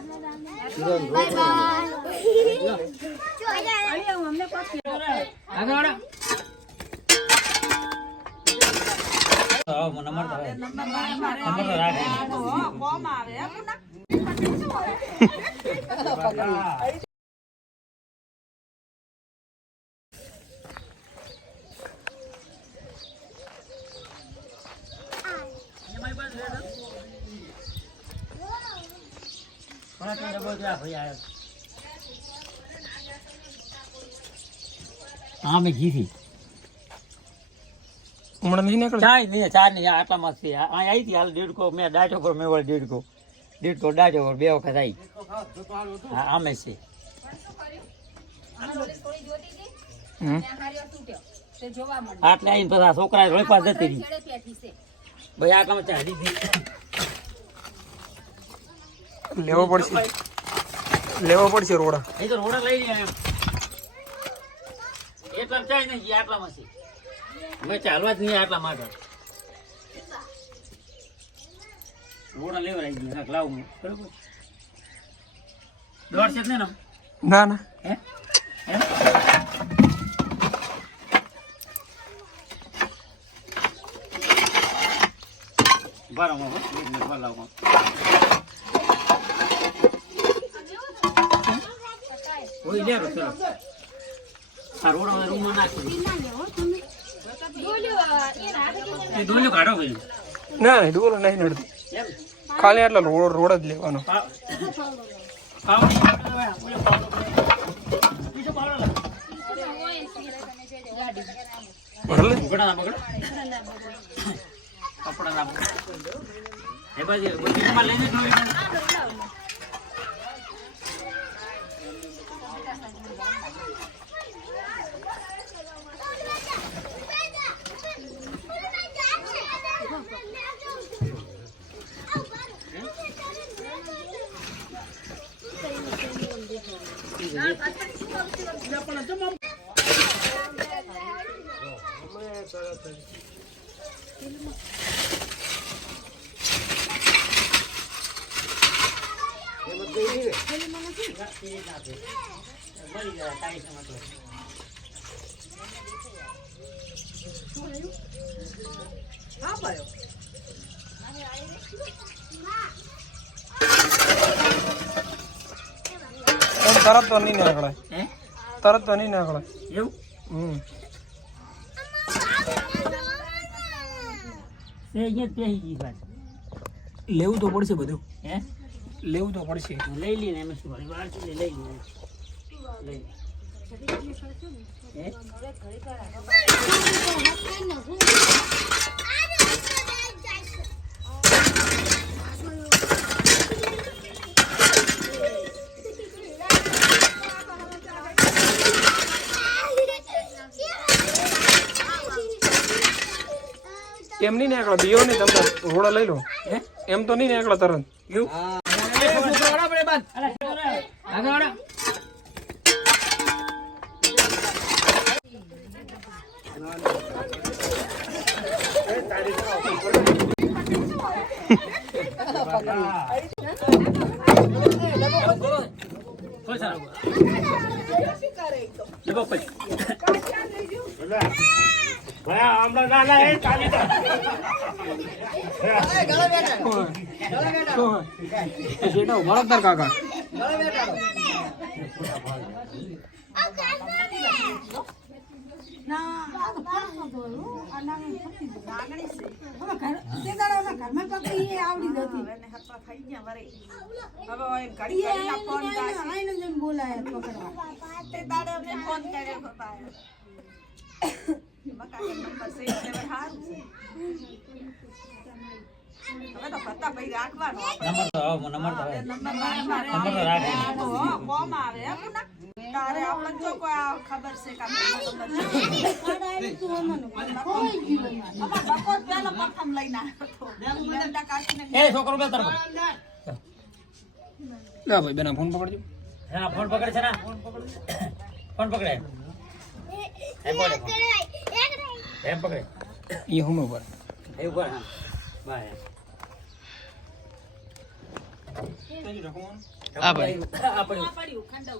Bye bye અમને પછી આગળ નંબર તો રાખે કોમ આવે हाँ मैं घी थी उमड़ा नहीं निकल चाय नहीं है चाय नहीं है आटला मत थी आई थी हाल 1.5 को मैं डाटो पर मैं वाल 1.5 को डाटो पर 2 वखत आई हाँ आमे से आटले आईने पाछा छोकरा रोई पास जती रही भाई आटलाમાં ચા લીધી લેવો પડશે રોડા એ તો રોડા લઈ લે એટલા ચાય નહીં આટલામાં છે મેં ચાલવા જ નહીં આટલા માટે રોડા લેવા આવી ગયા લાવું બરોબર દોડ છે ને ના ના હે હે બારમાં લાવું ઓય લે ચલો આ રોડા રૂમમાં નાખી એ ડોલ્યો કાઢો ભાઈ ના ડોલો નહીં નડતી ખાલી આટલા રોડ જ લેવાનો કપડા ના એ બાજુ બધી લઈને તરત તો નહીં નીકળે તરત તો નહીં નીકળે એવું લેવું તો પડશે બધું હે લેવું તો પડશે લઈ લઈને એમ શું વાર છે લઈ લઈને એમ નહીં નીકળે બીઓ નહીં તમે રોડા લઈ લો એમ તો નહીં નીકળે તરત કાકા તારે આપણે જો કોઈ ખબર છે કે એ છોકરો બે તરફ લા ભાઈ બેના ફોન પકડજો હા ફોન પકડે છે ને ફોન પકડે એમ બોલે એમ પકડે એ હું ઉપર એ ઉપર હા બાય આ ભાઈ આ પડ્યું. પડ્યું ખંડવ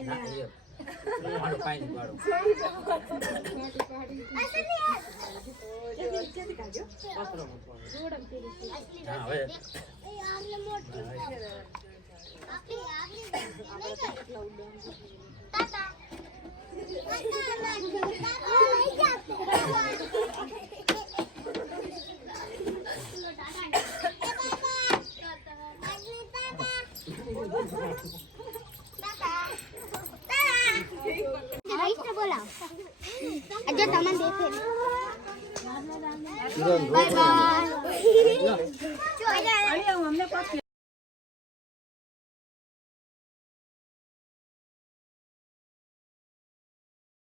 ના, એ. પાડો, પાણી પાડો. હા, હવે. જો તમને દેખે બાય બાય અમને